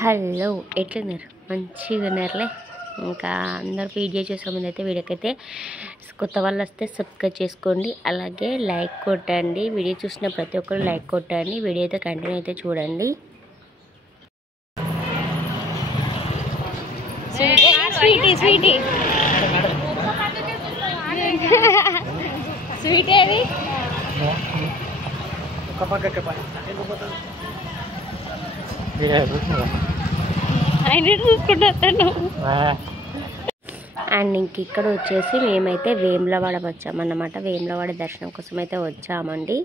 Hello ఎట్లున్నారు? మంచిగా ఉన్నారులే. ఇంకా అందరూ వీడియో చూసే ముందు అయితే వీడియోకైతే కొత్త వాళ్ళు వస్తే సబ్స్క్రైబ్ చేసుకోండి, అలాగే లైక్ కొట్టండి. వీడియో చూసిన ప్రతి ఒక్కరు లైక్ కొట్టండి. వీడియో అయితే కంటిన్యూ అయితే చూడండి. స్వీటీ స్వీటీ స్వీట్ ఏది ఆయన చూసుకుంటాను. అండ్ ఇంక ఇక్కడ వచ్చేసి మేమైతే వేములవాడ వచ్చామన్నమాట. వేములవాడ దర్శనం కోసం అయితే వచ్చామండి.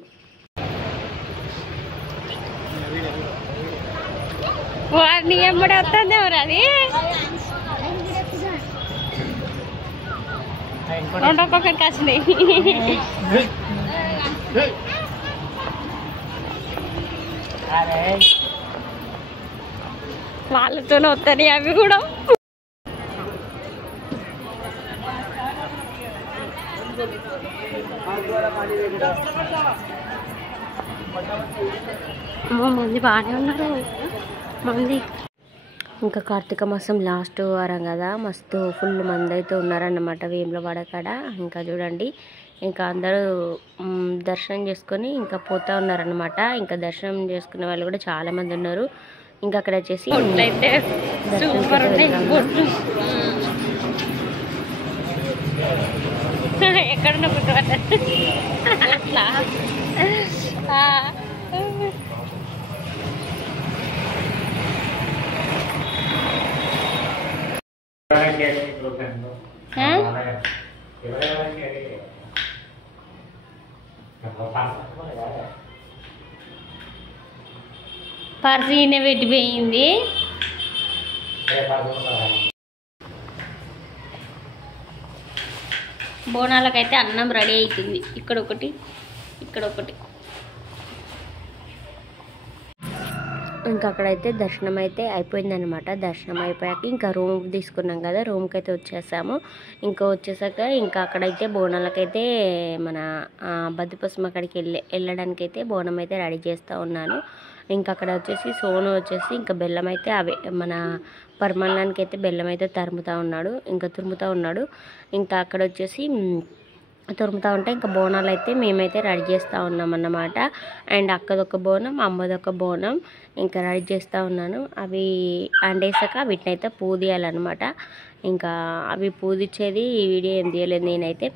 వాడిని ఎమ్మడి వస్తుంది ఎవరు అది రెండు ఒక్కొక్కరికి వచ్చినాయి. వాళ్ళతోనే వస్తాయి అవి కూడా. మంది బాగానే ఉన్నారు మంది. ఇంకా కార్తీక మాసం లాస్ట్ వారం కదా, మస్తు ఫుల్ మంది అయితే ఉన్నారన్నమాట వేములవాడ కాడ. ఇంకా చూడండి, ఇంకా అందరూ దర్శనం చేసుకొని ఇంకా పోతా ఉన్నారనమాట. ఇంకా దర్శనం చేసుకునే వాళ్ళు కూడా చాలా మంది ఉన్నారు. ఇంకా అక్కడ వచ్చేసి ఎక్కడున్నా అట్లా పర్సు ఈయన పెట్టిపోయింది. బోనాలకైతే అన్నం రెడీ అవుతుంది. ఇక్కడ ఒకటి ఇక్కడ ఒకటి. ఇంకా అక్కడైతే దర్శనం అయితే అయిపోయిందనమాట. దర్శనం అయిపోయాక ఇంకా రూమ్ తీసుకున్నాం కదా, రూమ్కి అయితే వచ్చేసాము. ఇంకా వచ్చేసాక ఇంకా అక్కడైతే బోనాలకైతే మన బద్దిపోసం అక్కడికి వెళ్ళడానికి అయితే బోనం అయితే రెడీ చేస్తూ ఉన్నాను. ఇంకా అక్కడ వచ్చేసి సోను వచ్చేసి ఇంకా బెల్లం అయితే అవే మన పరమాన్నానికి అయితే బెల్లం అయితే తురుముతూ ఉన్నాడు. ఇంకా అక్కడ వచ్చేసి తురుముతూ ఉంటే ఇంకా బోనాలు అయితే మేమైతే రెడీ చేస్తూ ఉన్నాం అన్నమాట. అండ్ అక్కదొక బోనం, అమ్మదొక బోనం ఇంకా రెడీ చేస్తూ ఉన్నాను. అవి అండేసాక వీటిని అయితే పూదియాలన్నమాట. ఇంకా అవి పూదిచ్చేది ఈ వీడియో ఏం తీయలేదు నేనైతే.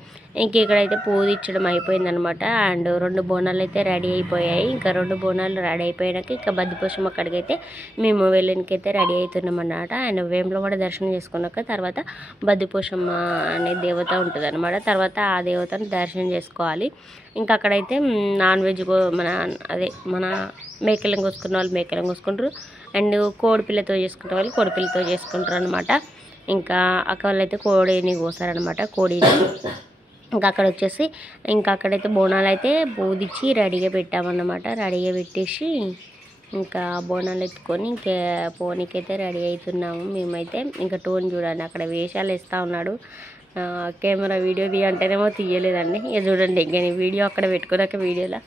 ఇంక ఇక్కడైతే పూదిచ్చడం అయిపోయిందనమాట. అండ్ 2 బోనాలు అయితే రెడీ అయిపోయాయి. ఇంకా 2 బోనాలు రెడీ అయిపోయాక ఇంకా బద్దిపోసం అక్కడికైతే మేము వెళ్ళడానికైతే రెడీ అవుతున్నాం అన్నమాట. అండ్ వేములవాడ దర్శనం చేసుకున్నాక తర్వాత బద్దిపోసమ్మ అనే దేవత ఉంటుంది అనమాట. తర్వాత ఆ దేవతను దర్శనం చేసుకోవాలి. ఇంకా అక్కడైతే నాన్ వెజ్ మన మేకలను కోసుకున్న వాళ్ళు మేకలను కోసుకుంటారు. అండ్ కోడిపిల్లతో చేసుకునే వాళ్ళు కోడిపిల్లతో చేసుకుంటారు అనమాట. ఇంకా అక్క వాళ్ళైతే కోడిని కోసారనమాట, కోడిని. ఇంకా అక్కడ వచ్చేసి ఇంకా అక్కడైతే బోనాలు అయితే పూదిచ్చి రెడీగా పెట్టామన్నమాట. రెడీగా పెట్టేసి ఇంకా బోనాలు ఎత్తుకొని ఇంకా పోనీకైతే రెడీ అవుతున్నాము మేమైతే. ఇంకా టోన్ చూడండి అక్కడ వేషాలు వేస్తూ ఉన్నాడు. కెమెరా వీడియో తీయంటేనేమో తీయలేదండి. ఇక చూడండి ఇంకా వీడియో అక్కడ పెట్టుకున్నాక వీడియోలో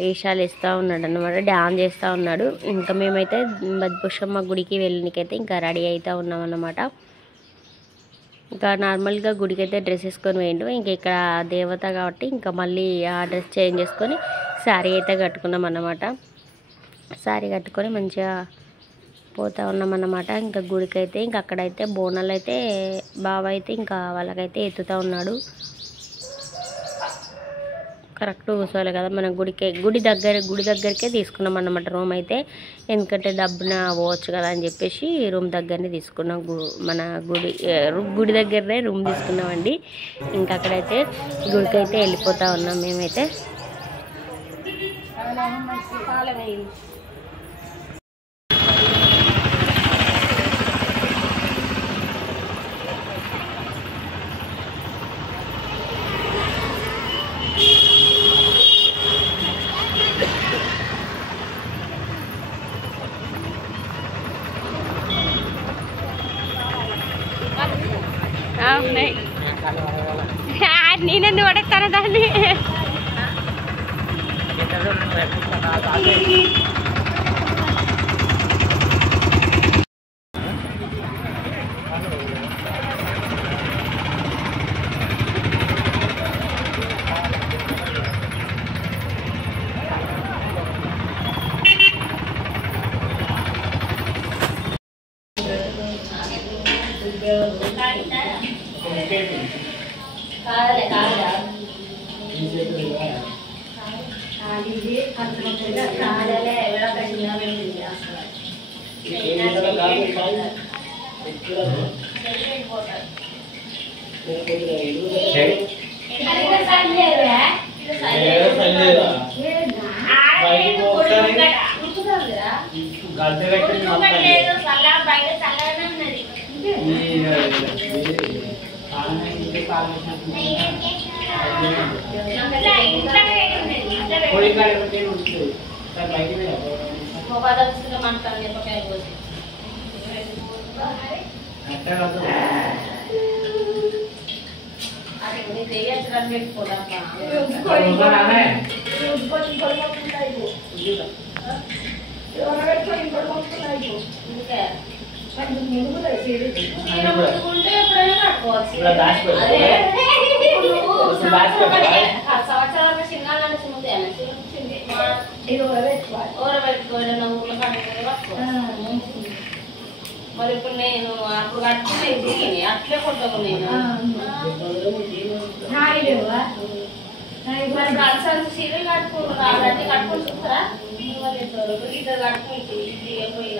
వేషాలు వేస్తూ ఉన్నాడు అనమాట, డ్యాన్స్ చేస్తూ ఉన్నాడు. ఇంకా మేమైతే బద్దిపోసమ్మ గుడికి వెళ్ళడానికైతే ఇంకా రెడీ అవుతూ ఉన్నాం అన్నమాట. ఇంకా నార్మల్గా గుడికి అయితే డ్రెస్ వేసుకొని పోయిండు. ఇంకా ఇక్కడ దేవత కాబట్టి ఇంకా మళ్ళీ ఆ డ్రెస్ చేంజ్ చేసుకొని శారీ అయితే కట్టుకున్నాం అన్నమాట. శారీ కట్టుకొని మంచిగా పోతూ ఉన్నామన్నమాట. ఇంకా గుడికి అయితే ఇంకా అక్కడైతే బోనాలు అయితే బావ అయితే ఇంకా వాళ్ళకైతే ఎత్తుతూ ఉన్నాడు. కరెక్ట్ కూర్చోవాలి కదా మన గుడి దగ్గరికే తీసుకున్నాం అన్నమాట రూమ్ అయితే. ఎందుకంటే డబ్బున పోవచ్చు కదా అని చెప్పేసి రూమ్ దగ్గరనే తీసుకున్నాం. మన గుడి దగ్గరనే రూమ్ తీసుకున్నామండి. ఇంకా అక్కడైతే గుడికి అయితే వెళ్ళిపోతూ ఉన్నాం మేమైతే. నేనెందుకు పడతాను దాన్ని. మరి ఇప్పుడు నేను అప్పుడు కట్టుకునే అట్లే కొట్టకు నేను కలిసి సీరియల్ కట్టుకుంటున్నా కట్టుకుని చూస్తారా ఇద్దరు కట్టుకుంటు పోయి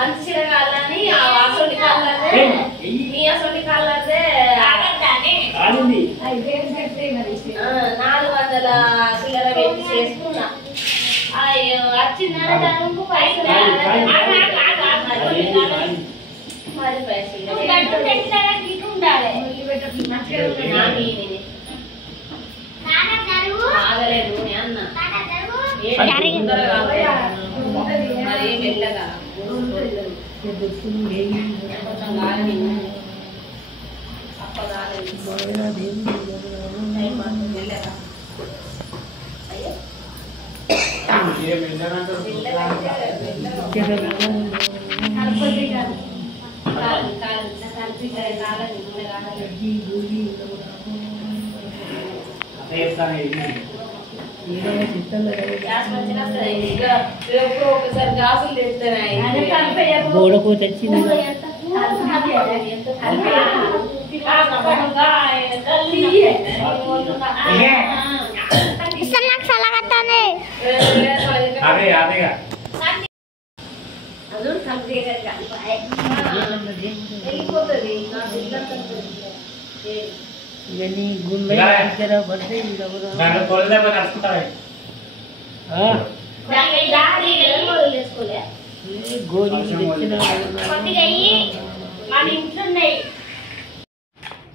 అంత చీర కాలని అసలు కాళ్ళదే మీ అసలు కాళ్ళదే 400 చిల్లర పెట్టి చేసుకున్నా. అయ్యో వచ్చిందంటే దానికి పైసలు మరి పైసలు ఆగలేదు అన్న మరి మెల్లగా కొంచెం కాలేదు అప్ప కాలేదు మెల్లగా ఒకసారి గాసులు తెస్తాను గోడకు తెచ్చింది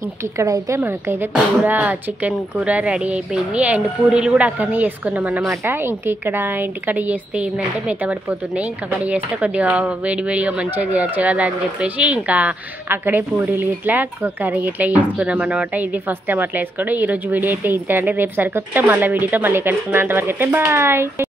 ఇంకిక్కడైతే మనకైతే కూర చికెన్ కూర రెడీ అయిపోయింది అండ్ పూరీలు కూడా అక్కడనే చేసుకున్నాం అన్నమాట. ఇంక ఇక్కడ ఇంటికాడ చేస్తే ఏంటంటే మెత్తబడిపోతున్నాయి, ఇంకా అక్కడ చేస్తే కొద్దిగా వేడివేడిగా మంచిగా చేయొచ్చు కదా అని చెప్పేసి ఇంకా అక్కడే పూరీలు ఇట్లా కర్రీ ఇట్లా చేసుకున్నాం అన్నమాట. ఇది ఫస్ట్ టైం అట్లా వేసుకోవడం. ఈరోజు వీడియో అయితే ఇంతేనండి. రేపు సరికొత్త మళ్ళీ వీడియోతో మళ్ళీ కలుసుకున్నాం. అంతవరకు అయితే బాయ్.